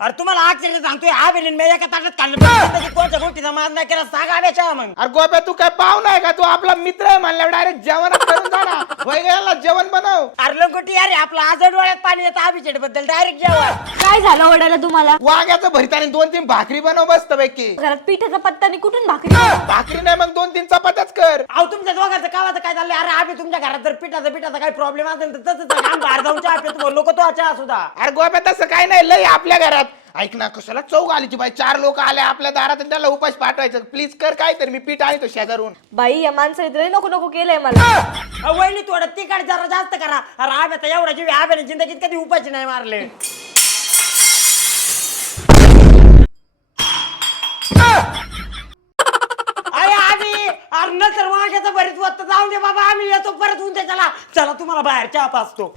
अरे तुम्हाला अक्षरशः सांगतोय हा बेलीन मी एका ताटात काढलं कोणत्या गोष्टीचा माज नाही केला सांगा आव्याच्या मग. अरे गोप्या तू काय पाहू नाही का? तू आपला मित्र आहे म्हणल्यावर डायरेक्ट जेवण करून जा ना. होय गेला जेवण बनव. अरे लंगोटी अरे आपला आज डोळ्यात पाणी येतं अभिषेक बद्दल डायरेक्ट जेवण. काय झालं वडाला तुम्हाला? वांग्याचं भरीत आणि 2-3 भाकरी बनव बसत पैकी. घरात पिठाचा पत्ता नाही कुठून भाकरी? भाकरी नाही मग 2-3 चपात्याच कर. अहो तुमच्या दोघांचं कावाचं काय चाललंय? अरे आम्ही तुमच्या घरात जर पिठाचा काही प्रॉब्लेम असेल तर तसंच काम बाहेर जाऊन चहा पितो लोक तो चहा सुद्धा. अरे गोप्या तसं काय नाही लय आपल्या घरात. ऐक ना कशाला चौक आली बाई 4 लोक आले आपल्या दारात आणि त्याला उपास पाठवायचं. प्लीज कर काय तर मी पीठ आणतो शेजारून. बाई या माणसाने तरी नको नको केलंय मला. वहिनी थोडं तिखट जरा जास्त करा. अरे आव्याचा एवढा जीव आव्याने जिंदगीत कधी उपाशी नाही मारले. अरे आधी अरे नंतर वांग्याचं बरीच वत जाऊन दे बाबा आम्ही येतो परत उद्या चला चला तुम्हाला बाहेर चहा पाचतो.